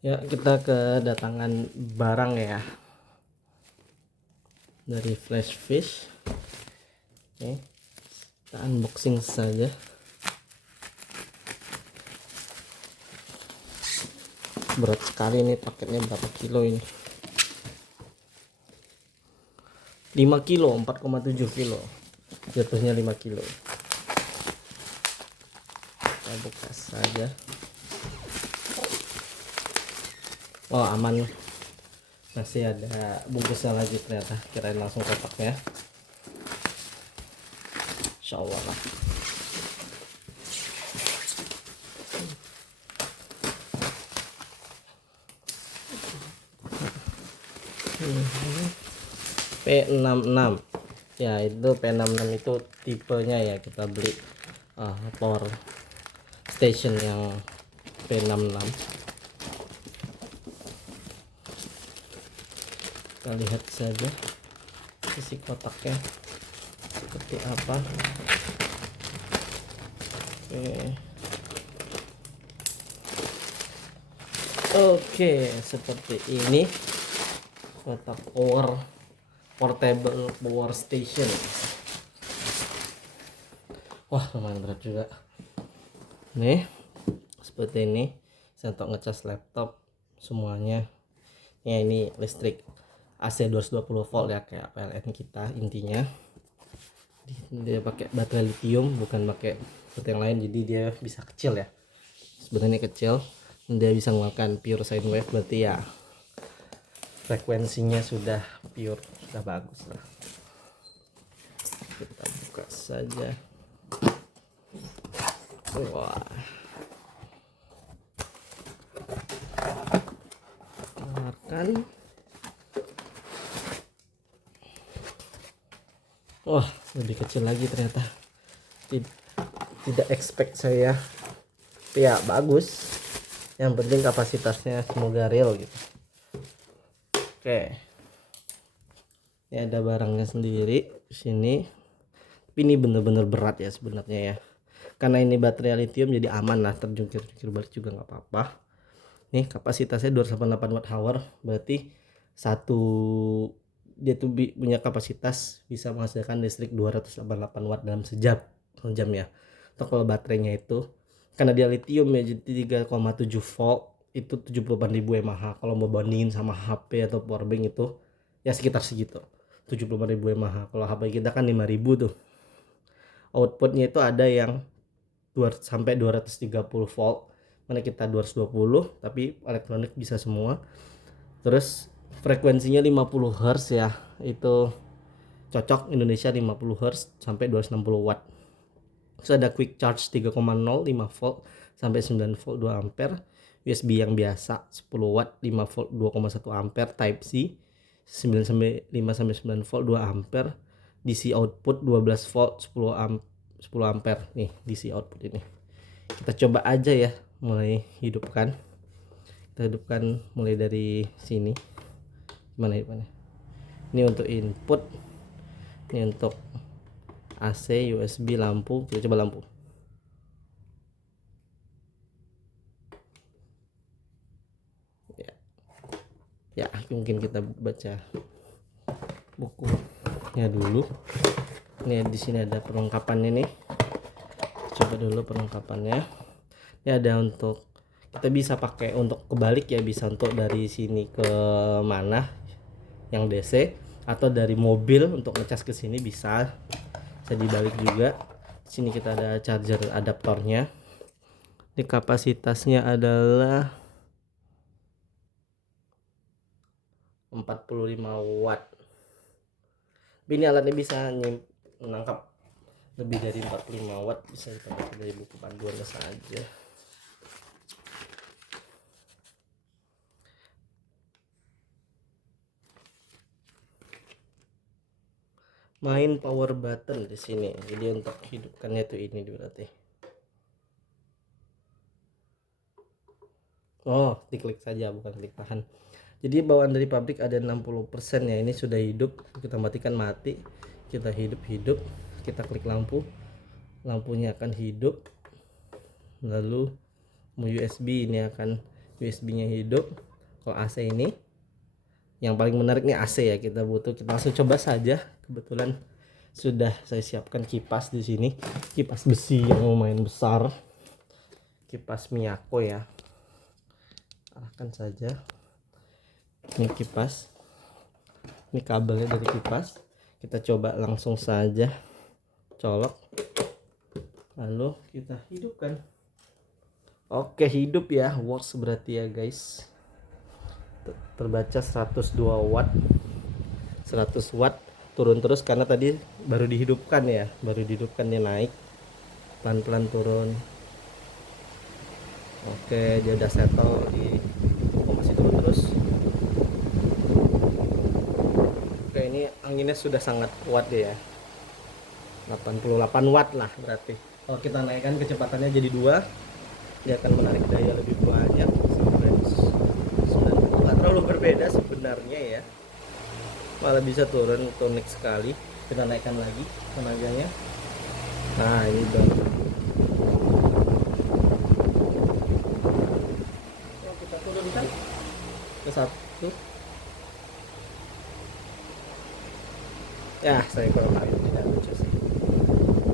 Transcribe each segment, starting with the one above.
Ya, kita kedatangan barang ya dari Flash Fish. Oke, kita unboxing saja. Berat sekali nih paketnya, berapa kilo ini? 5 kilo, 4,7 kilo. Jatuhnya 5 kilo. Kita buka saja. Oh, aman. Masih ada bungkusnya lagi ternyata. Kirain langsung kotaknya. Insya Allah lah. P66 ya, itu P66 itu tipenya ya, kita beli power station yang P66. Kita lihat saja isi kotaknya seperti apa. Oke, seperti ini kotak portable power station. Wah, lumayan berat juga nih. Seperti ini untuk ngecas laptop semuanya ya. Ini listrik AC 220 volt ya, kayak PLN kita. Intinya dia pakai baterai lithium, bukan pakai seperti yang lain, jadi dia bisa kecil ya, sebenarnya kecil. Dia bisa mengeluarkan pure sine wave, berarti ya frekuensinya sudah pure, sudah bagus lah. Kita buka saja. Wah, keluarkan. Wah, lebih kecil lagi ternyata. Tidak expect saya, tapi ya bagus. Yang penting kapasitasnya semoga real gitu. Oke, ini ada barangnya sendiri di sini. Tapi ini bener-bener berat ya sebenarnya ya. Karena ini baterai lithium jadi aman lah, terjungkir-jungkir balik juga nggak apa-apa. Nih kapasitasnya 288 watt hour, berarti dia tuh punya kapasitas bisa menghasilkan listrik 288 watt dalam sejam ya. Atau kalau baterainya itu karena dia lithium ya, jadi 3,7 volt itu 78.000 mAh. Kalau mau bandingin sama HP atau powerbank itu ya sekitar segitu, 78.000 mAh. Kalau HP kita kan 5.000 tuh. Outputnya itu ada yang sampai 230 volt, mana kita 220, tapi elektronik bisa semua. Terus frekuensinya 50 Hz ya, itu cocok Indonesia 50 Hz sampai 260 watt. Terus ada quick charge 3,0 5 volt sampai 9 volt 2 ampere. USB yang biasa 10 watt 5 volt 2,1 ampere. Type C 9 sampai 5 sampai 9 volt 2 ampere. DC output 12 volt 10 ampere. Nih DC output ini. Kita coba aja ya, mulai hidupkan. Kita hidupkan mulai dari sini. Gimana hidupkannya? Ini untuk input, ini untuk AC, USB, lampu. Kita coba lampu. Ya, mungkin kita baca bukunya dulu. Ini di sini ada perlengkapannya nih. Coba dulu perlengkapannya. Ini ada untuk kita bisa pakai untuk kebalik ya, bisa untuk dari sini ke mana yang DC, atau dari mobil untuk ngecas ke sini bisa dibalik juga. Di sini kita ada charger adaptornya. Ini kapasitasnya adalah 45 watt. Ini alatnya bisa menangkap lebih dari 45 watt, bisa kita baca dari buku panduannya saja. Main power button di sini. Jadi untuk hidupkannya tuh ini berarti. Oh, diklik saja, bukan klik tahan. Jadi bawaan dari pabrik ada 60% ya. Ini sudah hidup. Kita matikan, mati. Kita hidup. Kita klik lampu. Lampunya akan hidup. Lalu USB ini akan USB-nya hidup. Kalau AC ini yang paling menarik nih AC ya, kita langsung coba saja. Kebetulan sudah saya siapkan kipas di sini, kipas besi yang lumayan besar, kipas Miyako ya. Arahkan saja. Ini kipas, ini kabelnya dari kipas. Kita coba langsung saja colok, lalu kita hidupkan. Oke, hidup ya, works berarti ya guys. Terbaca 102 watt, 100 watt, turun terus karena tadi baru dihidupkan ya, dia naik pelan-pelan turun. Oke, dia udah settle di, masih turun terus. Oke, ini anginnya sudah sangat kuat ya, 88 watt lah berarti. Kalau kita naikkan kecepatannya jadi 2, dia akan menarik daya lebih banyak sampai 90. Nggak terlalu berbeda sebenarnya ya, malah bisa turun tonik sekali. Kita naikkan lagi tenaganya. Nah, ini udah. Kita turunkan ke 1. Ya, saya kurang tahu, tidak lucu sih.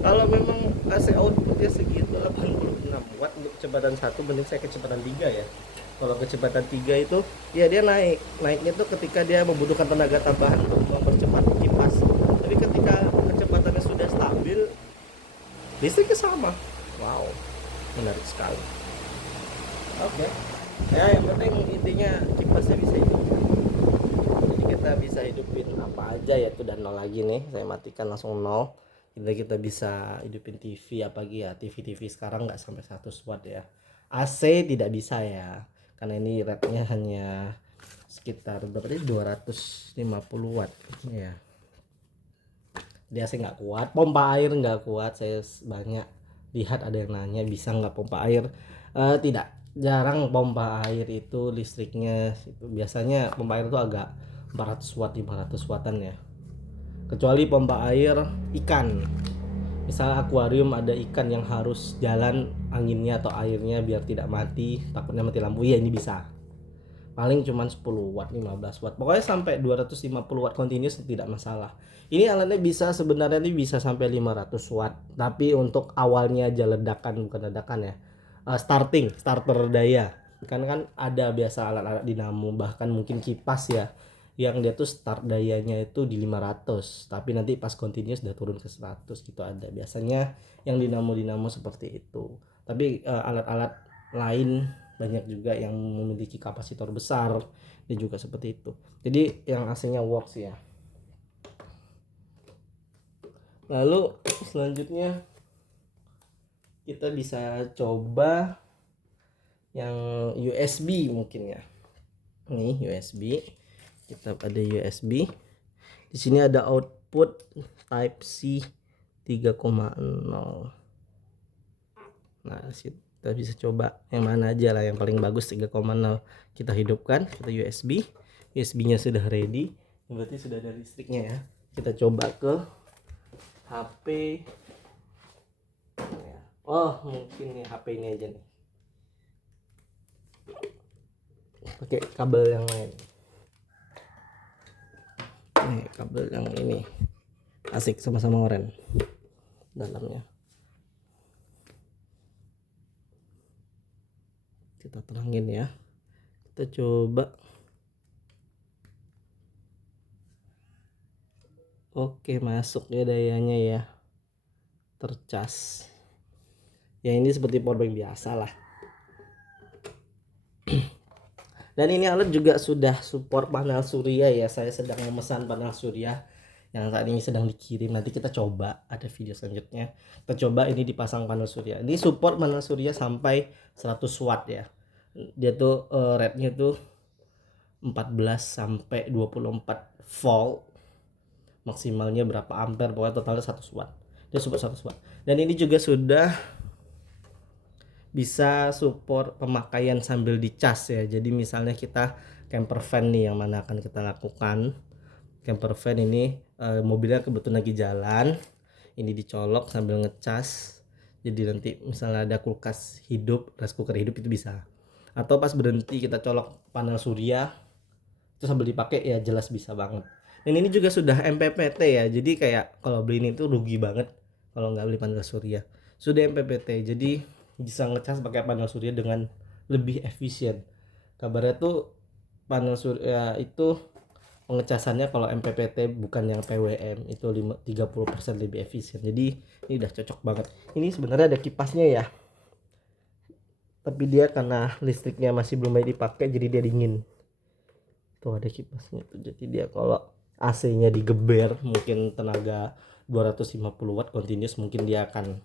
Kalau memang AC outputnya segitu 86 watt untuk kecepatan 1, mending saya kecepatan 3 ya. Kalau kecepatan 3 itu ya dia naiknya tuh ketika dia membutuhkan tenaga tambahan untuk mempercepat kipas. Tapi ketika kecepatannya sudah stabil, listriknya sama. Wow, menarik sekali. Oke. Ya, yang penting intinya kipasnya bisa hidup. Jadi kita bisa hidupin apa aja ya, tuh dan 0 lagi nih. Saya matikan langsung 0. Kita bisa hidupin TV apa lagi ya. TV sekarang nggak sampai 100 watt ya. AC tidak bisa ya, karena ini ratenya hanya sekitar berapa tadi, 250 watt ya. Dia AC nggak kuat, pompa air nggak kuat. Saya banyak lihat ada yang nanya bisa nggak pompa air. Tidak, jarang pompa air itu listriknya itu biasanya pompa air itu agak 400 watt 500 wattan ya, kecuali pompa air ikan. Misalnya akuarium ada ikan yang harus jalan anginnya atau airnya biar tidak mati, takutnya mati lampu, ya ini bisa. Paling cuman 10 watt 15 watt, pokoknya sampai 250 watt continuous tidak masalah. Ini alatnya bisa sebenarnya ini bisa sampai 500 watt, tapi untuk awalnya aja ledakan, bukan ledakan ya, starter daya. Kan ada biasa alat-alat dinamo, bahkan mungkin kipas ya, yang dia tuh start dayanya itu di 500, tapi nanti pas continuous udah turun ke 100 gitu. Ada biasanya yang dinamo seperti itu. Tapi alat-alat lain banyak juga yang memiliki kapasitor besar, dia juga seperti itu. Jadi yang AC-nya works ya. Lalu selanjutnya kita bisa coba yang USB mungkin ya. Nih USB, kita ada USB. Di sini ada output Type C 3,0. Nah, kita bisa coba yang mana aja lah, yang paling bagus 3,0. Kita hidupkan, kita USB-nya sudah ready, berarti sudah ada listriknya ya. Kita coba ke HP. Oh, mungkin nih HP ini aja nih, pakai kabel yang lain. Nih, kabel yang ini asik, sama-sama oren dalamnya. Kita terangin ya, kita coba. Oke, masuk ya dayanya ya, tercas ya. Ini seperti powerbank biasa lah. Dan ini alat juga sudah support panel surya ya. Saya sedang memesan panel surya yang saat ini sedang dikirim. Nanti kita coba, ada video selanjutnya kita coba ini dipasang panel surya. Ini support panel surya sampai 100 watt ya. Dia tuh ratenya tuh 14 sampai 24 volt, maksimalnya berapa ampere, pokoknya totalnya 100 watt. Dia support 100 watt. Dan ini juga sudah bisa support pemakaian sambil dicas ya. Jadi misalnya kita camper van nih, yang mana akan kita lakukan. Camper van ini mobilnya kebetulan lagi jalan, ini dicolok sambil ngecas. Jadi nanti misalnya ada kulkas hidup, rice cooker hidup, itu bisa. atau pas berhenti kita colok panel surya terus sambil dipakai ya jelas bisa banget. Dan ini juga sudah MPPT ya, jadi kayak kalau beli ini tuh rugi banget kalau nggak beli panel surya. Sudah MPPT, jadi bisa ngecas pakai panel surya dengan lebih efisien. Kabarnya tuh panel surya itu pengecasannya kalau MPPT bukan yang PWM itu 30% lebih efisien. Jadi ini udah cocok banget. Ini sebenarnya ada kipasnya ya, tapi dia karena listriknya masih belum banyak dipakai jadi dia dingin. Tuh ada kipasnya tuh, jadi dia kalau AC-nya digeber mungkin tenaga 250 watt continuous mungkin dia akan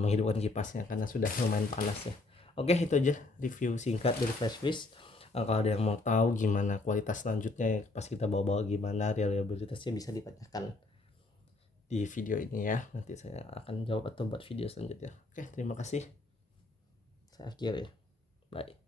menghidupkan kipasnya karena sudah lumayan panas ya. Oke, itu aja review singkat dari Flashfish. Kalau ada yang mau tahu gimana kualitas selanjutnya pas kita bawa-bawa, gimana reliabilitasnya, bisa ditanyakan di video ini ya, nanti saya akan jawab atau buat video selanjutnya. Oke, terima kasih, saya akhiri, bye.